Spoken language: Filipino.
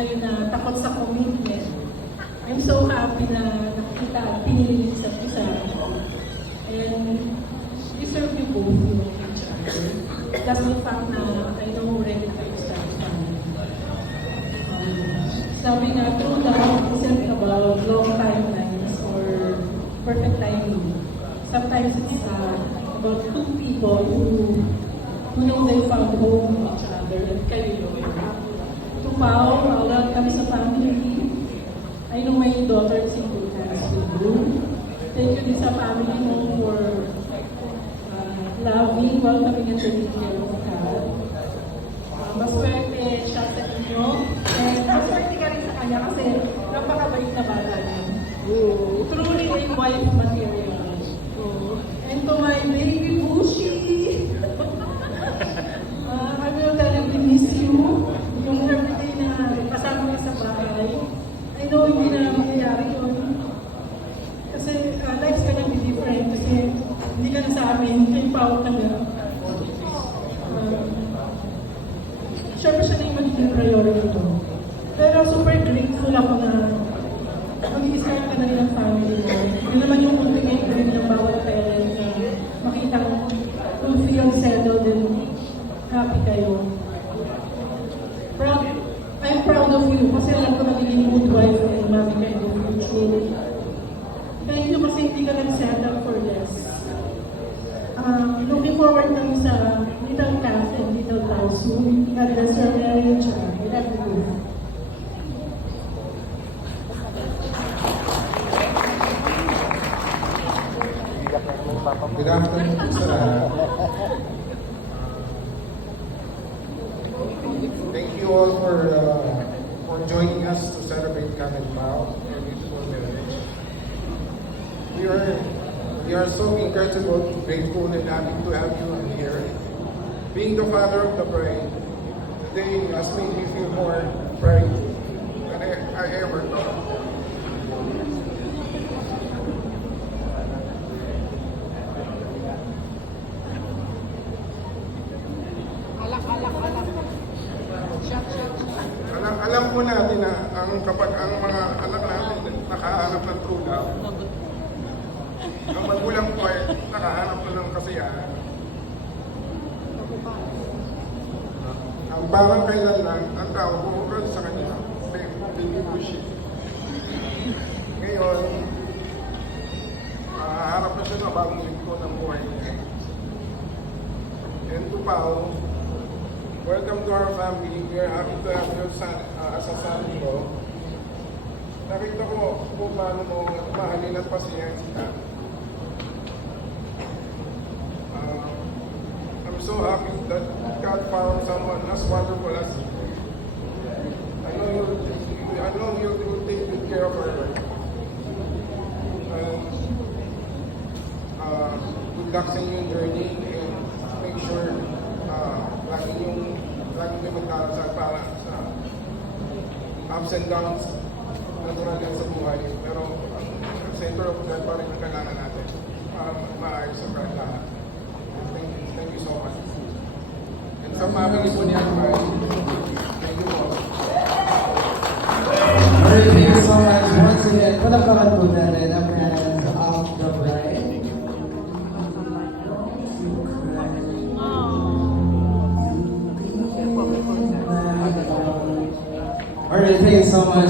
ngayon na takot sa commitment. I'm so happy na nakita at pinili sa isa. And deserve you both know each other. Plus the fact na I know already kayo sa family. Sabi nga, true love isn't about long timelines or perfect timing. Sometimes it's about two people who know they found home in each other and kayo yun. To Pao, welcome kami sa family. I know my daughter is in good hands with you. Thank you din sa family mo for loving, welcoming and taking care of God. Maswerte siya sa inyo. And maswerte ka rin sa kanya kasi napakabait na bata niya. Truly a wife material. And to my baby Bushi, I will terribly miss you. Yung everyday na kasama ka sa bahay, I know hindi na mangyayari yun. Kasi life's gonna be different kasi hindi ka na sa amin, kayo pa ka na. Siyempre siya na yung magiging priority ko. Pero super grateful ako na mag-i-start ka na rin ang family mo. Yun naman yung ultimate dream ng bawat parent na makita mo feel settled and happy kayo. I'm proud of you kasi alam ko magiging good wife and mommy ka in the future. Thank you kasi hindi ka nag-settle for this. Looking forward namin sa little cat and little house soon. God bless your marriage. We love you. Good afternoon po sa lahat. Thank you all for joining us to celebrate Cam and Pao, their beautiful marriage. We are so incredible, grateful and happy to have you here. Being the father of the bride, today has made me feel more proud than I ever thought. Alam po natin na kapag ang mga anak natin nakahanap ng true love, ang magulang po ay nakahanap po ng kasiyahan. Ang parang kailan lang, ang tao bumukod sa kanya, baby Bushi. Ngayon, harap na siya na bagong lingko ng buhay niya. And to Pao, welcome to our family. We are happy to have you as a son-in-law. Nakita ko kung paano mo mahalin at pasensya. I'm so happy that God found someone as wonderful as you. I know you will take good care of her. Good luck sa inyong journey and make sure lagi nyo magdarasal para sa ups and downs natural yan sa buhay. Pero center of that pa rin ang kailangan natin para maayos sa lahat. Thank you so much. And sa family po niya, thank you po. Thank you so much once again. Palakpakan po natin ang parents of the bride. Alright, thank you so much.